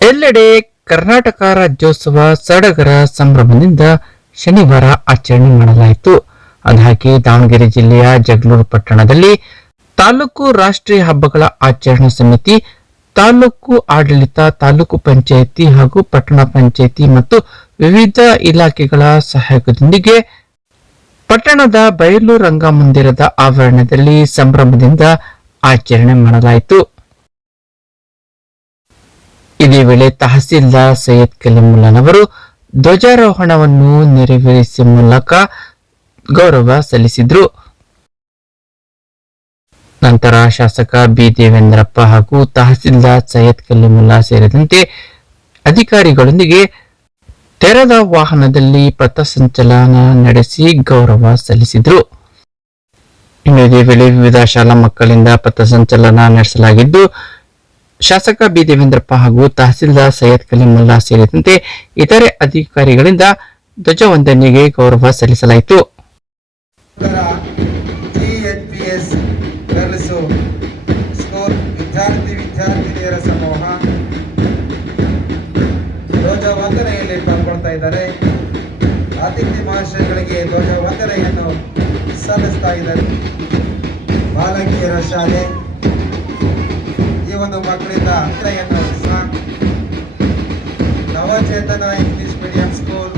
ಎಲ್ಲೆಡೆ ಕರ್ನಾಟಕ ರಾಜ್ಯೋತ್ಸವ ಸಡಗರ ಸಂಭ್ರಮದಿಂದ ಶನಿವಾರ ಆಚರಣೆ ಮಾಡಲಾಯಿತು. ಅದಾಗಿ ದಾವಣಗೆರೆ ಜಿಲ್ಲೆಯ ಜಗಳೂರು ಪಟ್ಟಣದಲ್ಲಿ ತಾಲೂಕು ರಾಷ್ಟ್ರೀಯ ಹಬ್ಬಗಳ ಆಚರಣಾ ಸಮಿತಿ, ತಾಲೂಕು ಆಡಳಿತ, ತಾಲೂಕು ಪಂಚಾಯಿತಿ ಹಾಗೂ ಪಟ್ಟಣ ಪಂಚಾಯಿತಿ ಮತ್ತು ವಿವಿಧ ಇಲಾಖೆಗಳ ಸಹಯೋಗದೊಂದಿಗೆ ಪಟ್ಟಣದ ಬಯಲು ರಂಗಮಂದಿರದ ಆವರಣದಲ್ಲಿ ಸಂಭ್ರಮದಿಂದ ಆಚರಣೆ ಮಾಡಲಾಯಿತು. ಇದೇ ವೇಳೆ ತಹಸೀಲ್ದಾರ್ ಸೈಯದ್ ಕಲಿಮುಲ್ಲನವರು ಧ್ವಜಾರೋಹಣವನ್ನು ನೆರವೇರಿಸುವ ಮೂಲಕ ಗೌರವ ಸಲ್ಲಿಸಿದ್ರು. ನಂತರ ಶಾಸಕ ಬಿ ದೇವೇಂದ್ರಪ್ಪ ಹಾಗೂ ತಹಸೀಲ್ದಾರ್ ಸೈಯದ್ ಕಲಿಮುಲ್ಲಾ ಸೇರಿದಂತೆ ಅಧಿಕಾರಿಗಳೊಂದಿಗೆ ತೆರೆದ ವಾಹನದಲ್ಲಿ ಪಥಸಂಚಲನ ನಡೆಸಿ ಗೌರವ ಸಲ್ಲಿಸಿದ್ರು. ಇನ್ನು ಇದೇ ವೇಳೆ ವಿವಿಧ ಶಾಲಾ ಮಕ್ಕಳಿಂದ ಪಥಸಂಚಲನ ನಡೆಸಲಾಗಿದ್ದು ಶಾಸಕ ಬಿ ದೇವೇಂದ್ರಪ್ಪ ಹಾಗೂ ತಹಸೀಲ್ದಾರ್ ಸೈಯದ್ ಕಲಿಮುಲ್ಲಾ ಸೇರಿದಂತೆ ಇತರೆ ಅಧಿಕಾರಿಗಳಿಂದ ಧ್ವಜವಂದನೆಗೆ ಗೌರವ ಸಲ್ಲಿಸಲಾಯಿತು. ವಿದ್ಯಾರ್ಥಿ ಅತಿಥಿ ಮಹಾಶಯಗಳಿಗೆ ಸಲ್ಲಿಸ್ತಾ ಇದ್ದಾರೆ. ಬಾಲಕಿಯರ ಶಾಲೆ ಒಂದು ಮಕ್ಕಳಿಂದ ನವಚೇತನ ಇಂಗ್ಲಿಷ್ ಮೀಡಿಯಂ ಸ್ಕೂಲ್.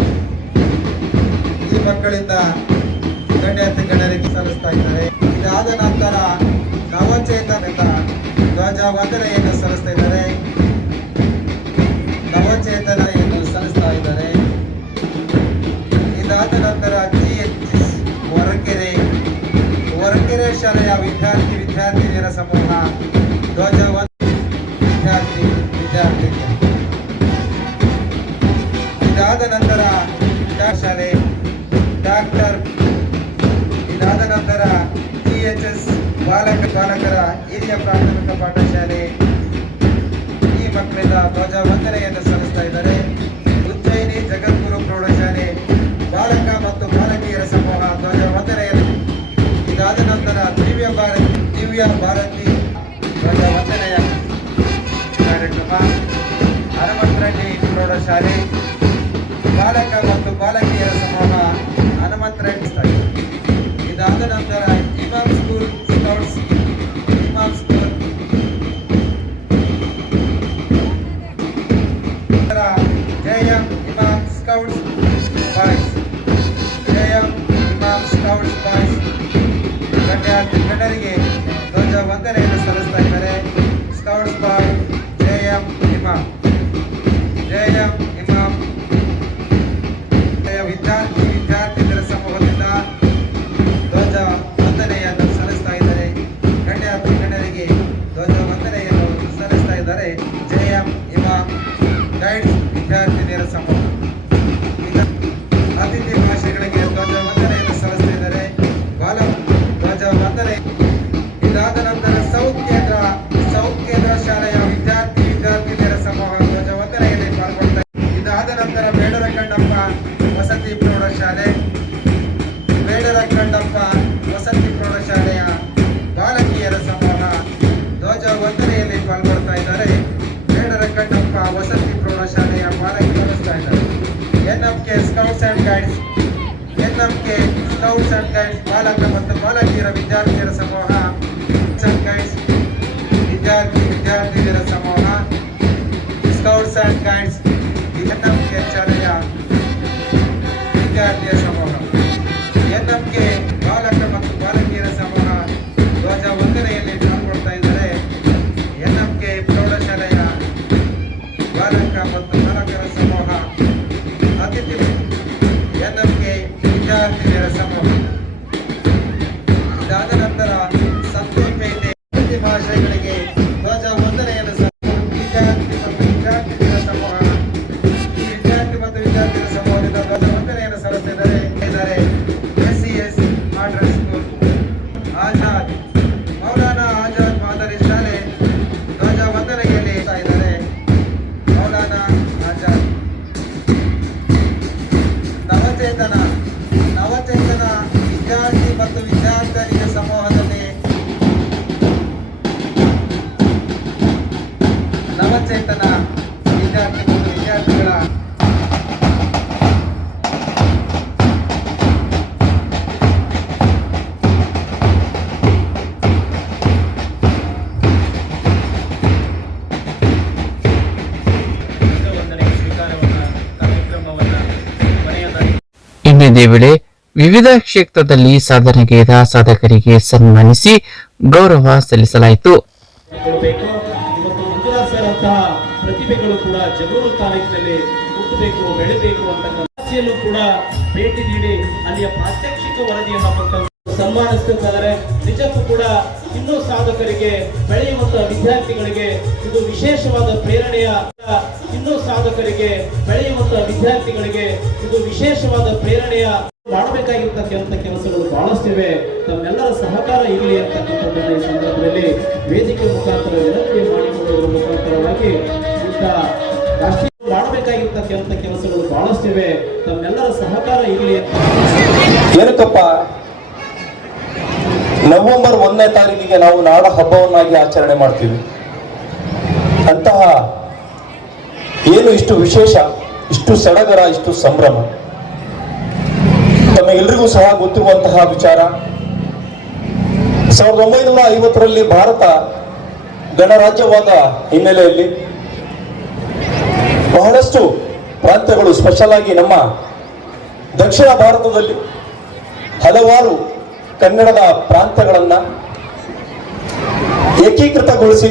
ಈ ಮಕ್ಕಳಿಂದ ಗಣ್ಯಾತಿ ಗಣ್ಯರಿಗೆ ಸಲ್ಲಿಸ್ತಾ ಇದ್ದಾರೆ. ಇದಾದ ನಂತರ ನವಚೇತನದ ಧ್ವಜ ವಂದನೆಯನ್ನು ಸಲ್ಲಿಸ್ತಾ ಇದ್ದಾರೆ. ನವಚೇತನೆಯನ್ನು ಸಲ್ಲಿಸ್ತಾ ಇದ್ದಾರೆ. ಇದಾದ ನಂತರ ಜಿ ಎಚ್ ಹೊರಕೆರೆ. ಹೊರಕೆರೆ ಶಾಲೆಯ ವಿದ್ಯಾರ್ಥಿ ವಿದ್ಯಾರ್ಥಿನಿಯರ ಸಮೂಹ ಧ್ವಜ ಇದಾದ ನಂತರ ಶಾಲೆ, ಡಾಕ್ಟರ್ ಇದಾದ ನಂತರ ಟಿ ಎಚ್ ಎಸ್ ಬಾಲಕ, ಬಾಲಕರ ಹಿರಿಯ ಪ್ರಾಥಮಿಕ ಪಾಠಶಾಲೆ ಈ ಮಕ್ಕಳಿಂದ ಧ್ವಜ ವಂದನೆಯನ್ನು ಸಲ್ಲಿಸ್ತಾ ಇದ್ದಾರೆ. ಉಜ್ಜಯಿನಿ ಜಗದ್ಗುರು ಪ್ರೌಢಶಾಲೆ ಬಾಲಕ ಮತ್ತು ಬಾಲಕಿಯರ ಸಮೂಹ ಧ್ವಜ ವಂದನೆಯನ್ನು ಇದಾದ ನಂತರ ದಿವ್ಯ ಭಾರತಿ ದಿವ್ಯ ಭಾರತಿ ಧ್ವಜ ವಂದನೆಯ ಕಾರ್ಯಕ್ರಮ ಹನುಮಂತರೆಡ್ಡಿ ಪ್ರೌಢಶಾಲೆ ಬಾಲಕ ಮತ್ತು ಬಾಲಕಿಯರ ಅಂಡ್ ಗೈಡ್ಸ್ ಎನ್ಎಂಕೆ ಸ್ಕೌಟ್ಸ್ ಅಂಡ್ ಗೈಡ್ಸ್ ಬಾಲಕ ಮತ್ತು ಬಾಲಕಿಯರ ವಿದ್ಯಾರ್ಥಿಯರ ಸಮೂಹ ಇದೇ ವೇಳೆ ವಿವಿಧ ಕ್ಷೇತ್ರದಲ್ಲಿ ಸಾಧನೆಗೈದ ಸಾಧಕರಿಗೆ ಸನ್ಮಾನಿಸಿ ಗೌರವ ಸಲ್ಲಿಸಲಾಯಿತು. ಪ್ರತಿಭೆಗಳು ಕೂಡ ಜಗಳೂರು ತಾಲೂಕಿನಲ್ಲಿ ಹುಟ್ಟಬೇಕು ಬೆಳಿಬೇಕು ಅಂತಕ್ಕಂಥ ಕೂಡ ಭೇಟಿ ನೀಡಿ ಅಲ್ಲಿಯ ಪ್ರಾತ್ಯಕ್ಷಿಕ ವರದಿಯನ್ನ ಕೊಟ್ಟು ನಿಜಕ್ಕೂ ಕೂಡ ಇನ್ನೂ ಸಾಧಕರಿಗೆ ಬೆಳೆಯುವಂತಹ ವಿದ್ಯಾರ್ಥಿಗಳಿಗೆ ಇದು ವಿಶೇಷವಾದ ಪ್ರೇರಣೆಯ ಇನ್ನೂ ಸಾಧಕರಿಗೆ ಬೆಳೆಯುವಂತಹ ವಿದ್ಯಾರ್ಥಿಗಳಿಗೆ ಇದು ವಿಶೇಷವಾದ ಪ್ರೇರಣೆಯ ಮಾಡಬೇಕಾಗಿರ್ತಕ್ಕಂಥ ಕೆಲಸಗಳು ಬಹಳಷ್ಟಿವೆ ತಮ್ಮೆಲ್ಲರ ಸಹಕಾರ ಇರಲಿ ಅಂತಕ್ಕಂಥದ್ದನ್ನು ಈ ಸಂದರ್ಭದಲ್ಲಿ ವೇದಿಕೆ ಮುಖಾಂತರ ವಿನಂತಿ ಮಾಡಿಕೊಳ್ಳುವುದರ ಮುಖಾಂತರವಾಗಿ ಇಂಥ ರಾಷ್ಟ್ರೀಯ ಮಾಡಬೇಕಾಗಿರ್ತಕ್ಕಂಥ ಕೆಲಸಗಳು ಬಹಳಷ್ಟಿವೆ ತಮ್ಮೆಲ್ಲರ ಸಹಕಾರ ಇರಲಿ ಅಂತ ಏನಕ್ಕಪ್ಪ? ನವೆಂಬರ್ ಒಂದನೇ ತಾರೀಕಿಗೆ ನಾವು ನಾಡ ಹಬ್ಬವನ್ನಾಗಿ ಆಚರಣೆ ಮಾಡ್ತೀವಿ. ಅಂತಹ ಏನು ಇಷ್ಟು ವಿಶೇಷ, ಇಷ್ಟು ಸಡಗರ, ಇಷ್ಟು ಸಂಭ್ರಮ. ತಮಗೆಲ್ಲರಿಗೂ ಸಹ ಗೊತ್ತಿರುವಂತಹ ವಿಚಾರ. ಸಾವಿರದ ಒಂಬೈನೂರ ಐವತ್ತರಲ್ಲಿ ಭಾರತ ಗಣರಾಜ್ಯವಾದ ಹಿನ್ನೆಲೆಯಲ್ಲಿ ಬಹಳಷ್ಟು ಪ್ರಾಂತ್ಯಗಳು ಸ್ಪೆಷಲ್ ಆಗಿ ನಮ್ಮ ದಕ್ಷಿಣ ಭಾರತದಲ್ಲಿ ಹಲವಾರು ಕನ್ನಡದ ಪ್ರಾಂತಗಳನ್ನು ಏಕೀಕೃತಗೊಳಿಸಿ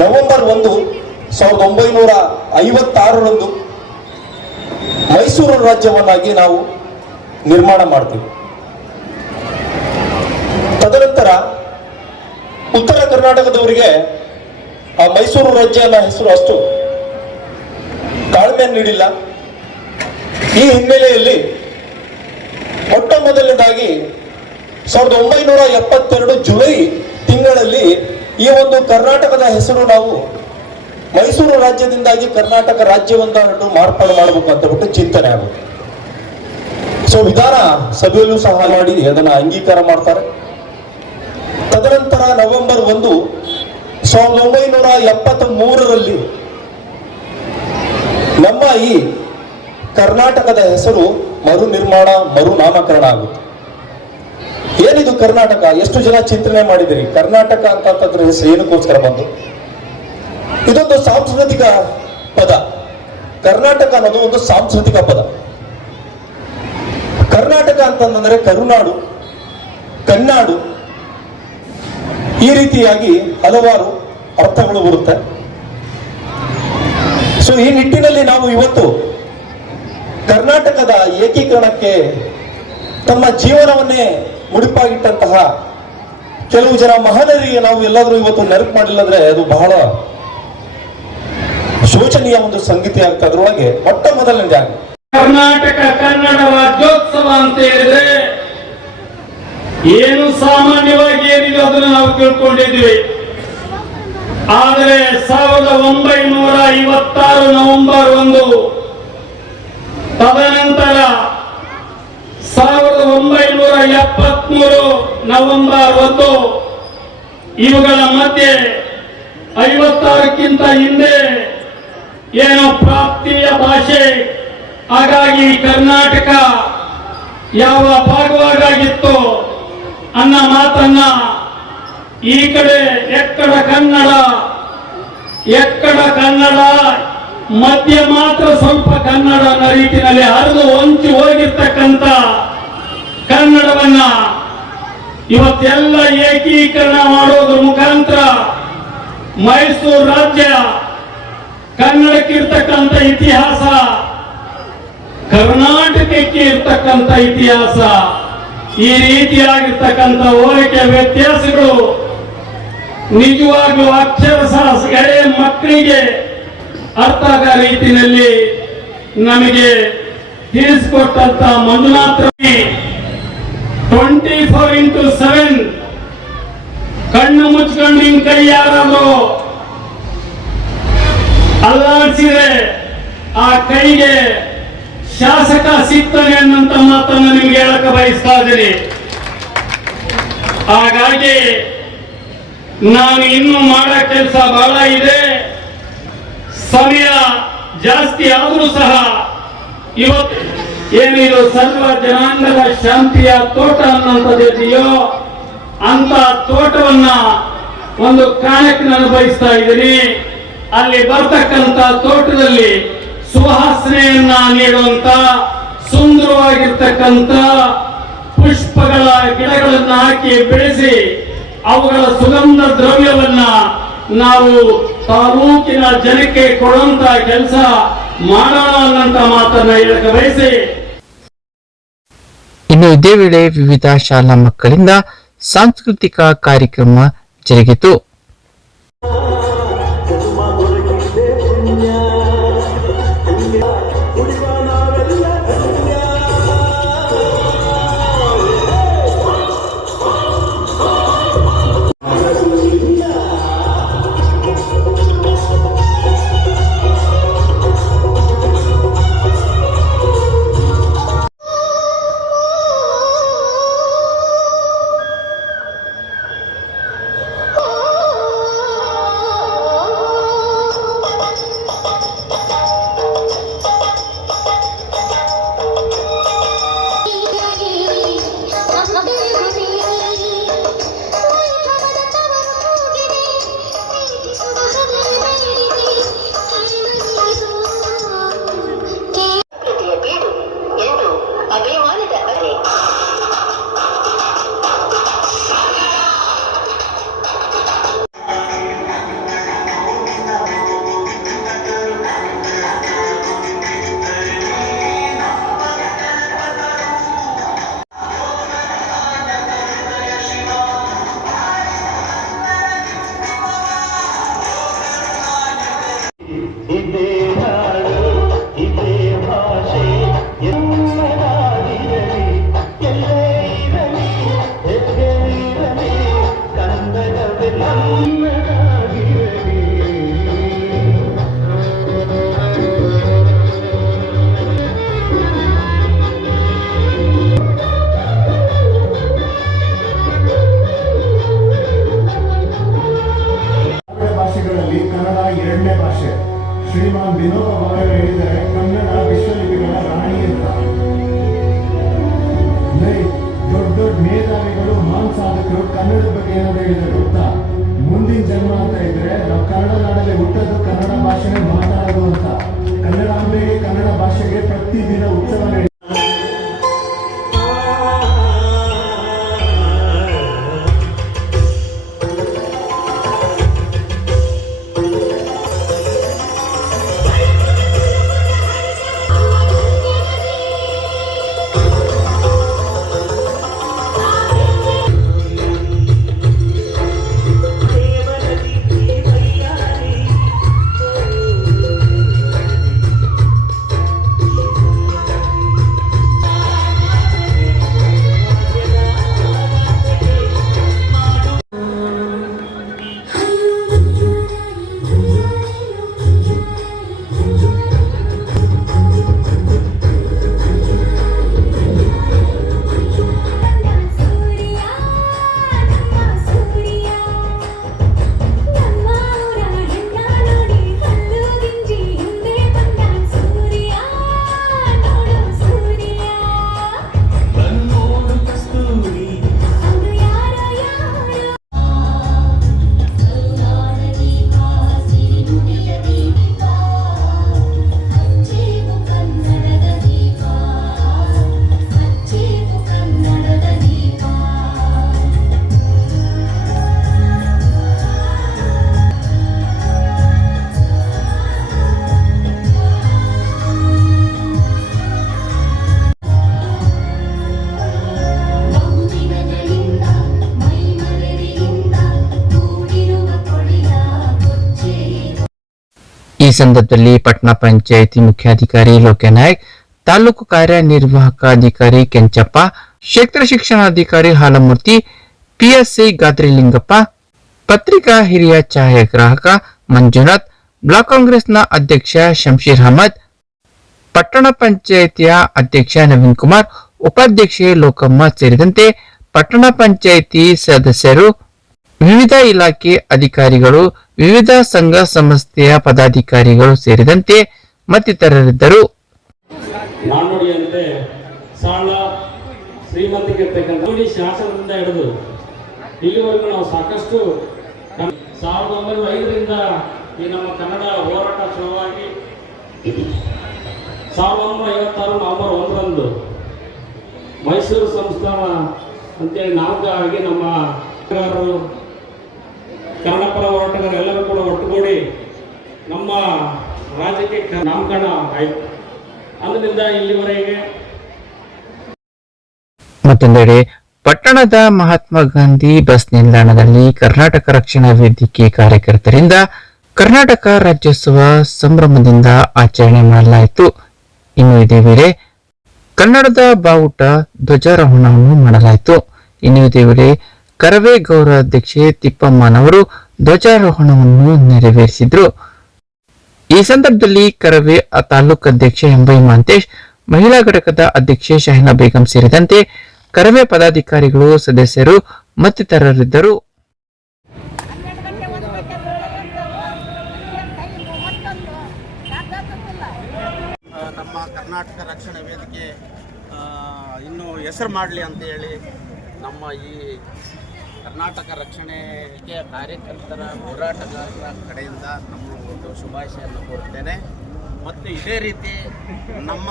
ನವೆಂಬರ್ ಒಂದು ಸಾವಿರದ ಒಂಬೈನೂರ ಐವತ್ತಾರರಂದು ಮೈಸೂರು ರಾಜ್ಯವನ್ನಾಗಿ ನಾವು ನಿರ್ಮಾಣ ಮಾಡ್ತೀವಿ. ತದನಂತರ ಉತ್ತರ ಕರ್ನಾಟಕದವರಿಗೆ ಆ ಮೈಸೂರು ರಾಜ್ಯ ಅನ್ನೋ ಹೆಸರು ಅಷ್ಟು ತಾಳ್ಮೆ ನೀಡಿಲ್ಲ. ಈ ಹಿನ್ನೆಲೆಯಲ್ಲಿ ಮೊಟ್ಟ ಮೊದಲನೇದಾಗಿ ಸಾವಿರದ ಒಂಬೈನೂರ ಎಪ್ಪತ್ತೆರಡು ಜುಲೈ ತಿಂಗಳಲ್ಲಿ ಈ ಒಂದು ಕರ್ನಾಟಕದ ಹೆಸರು ನಾವು ಮೈಸೂರು ರಾಜ್ಯದಿಂದಾಗಿ ಕರ್ನಾಟಕ ರಾಜ್ಯವೊಂದನ್ನು ಮಾರ್ಪಾಡು ಮಾಡಬೇಕು ಅಂತ ಬಿಟ್ಟು ಚಿಂತನೆ ಆಗುತ್ತೆ ಸೊ, ವಿಧಾನ ಸಭೆಯಲ್ಲೂ ಸಹ ಮಾಡಿ ಅದನ್ನ ಅಂಗೀಕಾರ ಮಾಡ್ತಾರೆ. ತದನಂತರ ನವೆಂಬರ್ ಒಂದು ಸಾವಿರದ ಒಂಬೈನೂರ ಎಪ್ಪತ್ತ್ ಮೂರರಲ್ಲಿ ನಮ್ಮ ಈ ಕರ್ನಾಟಕದ ಹೆಸರು ಮರು ನಿರ್ಮಾಣ ಮರು ನಾಮಕರಣ ಆಗುತ್ತೆ. ಏನಿದು ಕರ್ನಾಟಕ? ಎಷ್ಟು ಜನ ಚಿಂತನೆ ಮಾಡಿದಿರಿ? ಕರ್ನಾಟಕ ಅಂತಂತಂದ್ರ ಹೆಸರು ಏನಕ್ಕೋಸ್ಕರ ಬಂದು? ಇದೊಂದು ಸಾಂಸ್ಕೃತಿಕ ಪದ. ಕರ್ನಾಟಕ ಅನ್ನೋದು ಒಂದು ಸಾಂಸ್ಕೃತಿಕ ಪದ. ಕರ್ನಾಟಕ ಅಂತಂದ್ರೆ ಕರುನಾಡು, ಕನ್ನಾಡು. ಈ ರೀತಿಯಾಗಿ ಹಲವಾರು ಅರ್ಥಗಳು ಬರುತ್ತೆ. ಸೊ ಈ ನಿಟ್ಟಿನಲ್ಲಿ ನಾವು ಇವತ್ತು ಕರ್ನಾಟಕದ ಏಕೀಕರಣಕ್ಕೆ ತಮ್ಮ ಜೀವನವನ್ನೇ ಮುಡಿಪಾಗಿಟ್ಟಂತಹ ಕೆಲವು ಜನ ಮಹನರಿಗೆ ನಾವು ಎಲ್ಲಾದ್ರೂ ಇವತ್ತು ನೆನಪು ಮಾಡಿಲ್ಲಂದ್ರೆ ಅದು ಬಹಳ ಶೋಚನೀಯ ಒಂದು ಸಂಗತಿ ಆಗ್ತಾ ಅದರೊಳಗೆ ಮೊಟ್ಟ ಮೊದಲನೇದಾಗಿ. ಕರ್ನಾಟಕ ಕನ್ನಡ ರಾಜ್ಯೋತ್ಸವ ಅಂತ ಹೇಳಿದ್ರೆ ಏನು ಸಾಮಾನ್ಯವಾಗಿ ಏನಿದೆ ಅದನ್ನು ನಾವು ತಿಳ್ಕೊಂಡಿದ್ವಿ ಆದರೆ ಸಾವಿರದ ಒಂಬೈನೂರ ಐವತ್ತಾರು ನವೆಂಬರ್ ಒಂದು ತದನಂತರ ಸಾವಿರದ ಒಂಬೈನೂರ ಎಪ್ಪತ್ಮೂರು ನವೆಂಬರ್ ಒಂದು ಇವುಗಳ ಮಧ್ಯೆ ಐವತ್ತಾರಕ್ಕಿಂತ ಹಿಂದೆ ಏನು ಪ್ರಾಪ್ತಿಯ ಭಾಷೆ. ಹಾಗಾಗಿ ಕರ್ನಾಟಕ ಯಾವ ಭಾಗವಾಗಿತ್ತು ಅನ್ನ ಮಾತನ್ನ ಈ ಕಡೆ ಎಕ್ಕಡ ಕನ್ನಡ ಎಕ್ಕಡ ಕನ್ನಡ ಮಧ್ಯ ಮಾತ್ರ ಸ್ವಲ್ಪ ಕನ್ನಡ ಅನ್ನೋ ರೀತಿಯಲ್ಲಿ ಹರಿದು ಹೊಂಚಿ ಹೋಗಿರ್ತಕ್ಕಂತ ಕನ್ನಡವನ್ನ ಇವತ್ತೆಲ್ಲ ಏಕೀಕರಣ ಮಾಡೋದ್ರ ಮುಖಾಂತರ ಮೈಸೂರು ರಾಜ್ಯ ಕನ್ನಡಕ್ಕಿರ್ತಕ್ಕಂಥ ಇತಿಹಾಸ, ಕರ್ನಾಟಕಕ್ಕೆ ಇರ್ತಕ್ಕಂಥ ಇತಿಹಾಸ, ಈ ರೀತಿಯಾಗಿರ್ತಕ್ಕಂಥ ಹೋಲಿಕೆ ವ್ಯತ್ಯಾಸಗಳು ನಿಜವಾಗ್ಲೂ ಅಕ್ಷರಶಃ ಎಳೆ ಮಕ್ಕಳಿಗೆ ಅರ್ಥ ಆಗ ರೀತಿಯಲ್ಲಿ ನಮಗೆ ತಿಳಿಸಿಕೊಟ್ಟಂತ Manjunath Ravi twenty four into seven ಕಣ್ಣು ಮುಚ್ಕೊಂಡು ಹಿಂಗ್ ಕೈ ಯಾರಾದ್ರು ಅಲ್ಲಾಡಿಸಿದ್ರೆ ಆ ಕೈಗೆ ಶಾಸಕ ಸಿಗ್ತಾನೆ ಅನ್ನಂತ ಮಾತನ್ನು ನಿಮ್ಗೆ ಹೇಳಕ ಬಯಸ್ತಾ ಇದ್ದೀನಿ. ಹಾಗಾಗಿ ನಾನು ಇನ್ನು ಮಾಡೋ ಕೆಲಸ ಬಹಳ ಇದೆ. ಸಮಯ ಜಾಸ್ತಿ ಆದರೂ ಸಹ ಇವತ್ತು ಏನಿದು ಸರ್ವ ಜನಾಂಗದ ಶಾಂತಿಯ ತೋಟ ಅನ್ನುವಂಥದ್ದಿದೆಯೋ ಅಂತ ತೋಟವನ್ನ ಒಂದು ಕಾರ್ಯಕ್ಕೆ ನಾನು ಬಯಸ್ತಾ ಇದ್ದೀನಿ. ಅಲ್ಲಿ ಬರ್ತಕ್ಕಂತ ತೋಟದಲ್ಲಿ ಸುವಾಸನೆಯನ್ನ ನೀಡುವಂತ ಸುಂದರವಾಗಿರ್ತಕ್ಕಂಥ ಪುಷ್ಪಗಳ ಗಿಡಗಳನ್ನು ಹಾಕಿ ಬೆಳೆಸಿ ಅವುಗಳ ಸುಗಂಧ ದ್ರವ್ಯವನ್ನ ನಾವು ತಾಲೂಕಿನ ಜನಕ್ಕೆ ಕೊಡುವಂತ ಕೆಲಸ ಮಾಡೋಣ ಅನ್ನಂತ ಮಾತನ್ನ ಹೇಳಕ್ಕೆ ಬಯಸಿ. ಇನ್ನು ಇದೇ ವೇಳೆ ವಿವಿಧ ಶಾಲಾ ಮಕ್ಕಳಿಂದ ಸಾಂಸ್ಕೃತಿಕ ಕಾರ್ಯಕ್ರಮ ಜರುಗಿತು. ಈ ಸಂದರ್ಭದಲ್ಲಿ ಪಟ್ಟಣ ಪಂಚಾಯಿತಿ ಮುಖ್ಯಾಧಿಕಾರಿ ಲೋಕನಾಯಕ್, ತಾಲೂಕು ಕಾರ್ಯನಿರ್ವಾಹಕ ಅಧಿಕಾರಿ ಕೆಂಚಪ್ಪ, ಕ್ಷೇತ್ರ ಶಿಕ್ಷಣಾಧಿಕಾರಿ ಹಾಲಮೂರ್ತಿ ಪಿಎಸ್ಸಿ ಗಾದ್ರಿಲಿಂಗಪ್ಪ, ಪತ್ರಿಕಾ ಹಿರಿಯ ಛಾಯಾಗ್ರಾಹಕ ಮಂಜುನಾಥ್, ಬ್ಲಾಕ್ ಕಾಂಗ್ರೆಸ್ನ ಅಧ್ಯಕ್ಷ ಶಂಶೀರ್ ಅಹಮದ್, ಪಟ್ಟಣ ಪಂಚಾಯಿತಿಯ ಅಧ್ಯಕ್ಷ ನವೀನ್ ಕುಮಾರ್, ಉಪಾಧ್ಯಕ್ಷೆ ಲೋಕಮ್ಮ ಸೇರಿದಂತೆ ಪಟ್ಟಣ ಪಂಚಾಯಿತಿ ಸದಸ್ಯರು, ವಿವಿಧ ಇಲಾಖೆ ಅಧಿಕಾರಿಗಳು ವಿವಿಧ ಸಂಘ ಸಂಸ್ಥೆಯ ಪದಾಧಿಕಾರಿಗಳು ಸೇರಿದಂತೆ ಮತ್ತಿತರರಿದ್ದರು. ನಾಣ್ಣುಡಿಯಂತೆ ಸಾಲ ಶ್ರೀಮಂತಿಕೆ ಇರ್ತಕ್ಕಂಥ ಇಡೀ ಶಾಸನದಿಂದ ಹಿಡಿದು ಇಲ್ಲಿವರೆಗೂ ನಾವು ಸಾಕಷ್ಟು ಸಾವಿರದ ಒಂಬೈನೂರ ಐದರಿಂದ ಈ ನಮ್ಮ ಕನ್ನಡ ಹೋರಾಟ ಶುರುವಾಗಿ ಸಾವಿರದ ಒಂಬೈನೂರ ಐವತ್ತಾರು ನವೆಂಬರ್ ಒಂದರಂದು ಮೈಸೂರು ಸಂಸ್ಥಾನ ಅಂತೇಳಿ ನಾಮಕ ಆಗಿ ನಮ್ಮ ಹೋರಾಟಗಾರರು ಕನ್ನಡ ಪರ ಹೋರಾಟಗಾರರು ಎಲ್ಲರೂ ಕೂಡ ಒಟ್ಟುಗೂಡಿ ನಮ್ಮ ರಾಜ್ಯಕ್ಕೆ ನಾಮಕರಣ ಆಯಿತು. ಅಂದಿನಿಂದ ಇಲ್ಲಿವರೆಗೆ ಮತ್ತೊಂದೆಡೆ, ಪಟ್ಟಣದ ಮಹಾತ್ಮ ಗಾಂಧಿ ಬಸ್ ನಿಲ್ದಾಣದಲ್ಲಿ ಕರ್ನಾಟಕ ರಕ್ಷಣಾ ವೇದಿಕೆ ಕಾರ್ಯಕರ್ತರಿಂದ ಕರ್ನಾಟಕ ರಾಜ್ಯೋತ್ಸವ ಸಂಭ್ರಮದಿಂದ ಆಚರಣೆ ಮಾಡಲಾಯಿತು. ಇನ್ನು ಇದೇ ವೇಳೆ ಕನ್ನಡದ ಬಾವುಟ ಧ್ವಜಾರೋಹಣವನ್ನು ಮಾಡಲಾಯಿತು. ಇನ್ನು ಇದೇ ವೇಳೆ ಕರವೇ ಗೌರವಾಧ್ಯಕ್ಷೆ ತಿಪ್ಪಮ್ಮನವರು ಧ್ವಜಾರೋಹಣವನ್ನು ನೆರವೇರಿಸಿದ್ರು. ಈ ಸಂದರ್ಭದಲ್ಲಿ ಕರವೇ ತಾಲೂಕು ಅಧ್ಯಕ್ಷೆ ಎಂಬೈ ಮಹಂತೇಶ್ ಮಹಿಳಾ ಘಟಕದ ಅಧ್ಯಕ್ಷೆ ಶಹನಾ ಬೇಗಂ ಸೇರಿದಂತೆ ಕರವೇ ಪದಾಧಿಕಾರಿಗಳು, ಸದಸ್ಯರು ಮತ್ತಿತರರಿದ್ದರು. ನಮ್ಮ ಕರ್ನಾಟಕ ರಕ್ಷಣಾ ವೇದಿಕೆ ಇನ್ನೂ ಹೆಸರು ಮಾಡಲಿ ಅಂತ ಹೇಳಿ ನಮ್ಮ ಈ ಕರ್ನಾಟಕ ರಕ್ಷಣೆಗೆ ಕಾರ್ಯಕರ್ತರ ಹೋರಾಟಗಾರರ ಕಡೆಯಿಂದ ನಮ್ಮ ಒಂದು ಶುಭಾಶಯನ್ನು ಕೋರುತ್ತೇನೆ. ಮತ್ತು ಇದೇ ರೀತಿ ನಮ್ಮ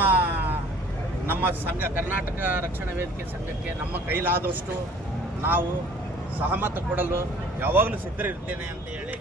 ನಮ್ಮ ಸಂಘ, ಕರ್ನಾಟಕ ರಕ್ಷಣಾ ವೇದಿಕೆ ಸಂಘಕ್ಕೆ ನಮ್ಮ ಕೈಲಾದಷ್ಟು ನಾವು ಸಹಮತ ಕೊಡಲು ಯಾವಾಗಲೂ ಸಿದ್ಧರಿರ್ತೇನೆ ಅಂತ ಹೇಳಿ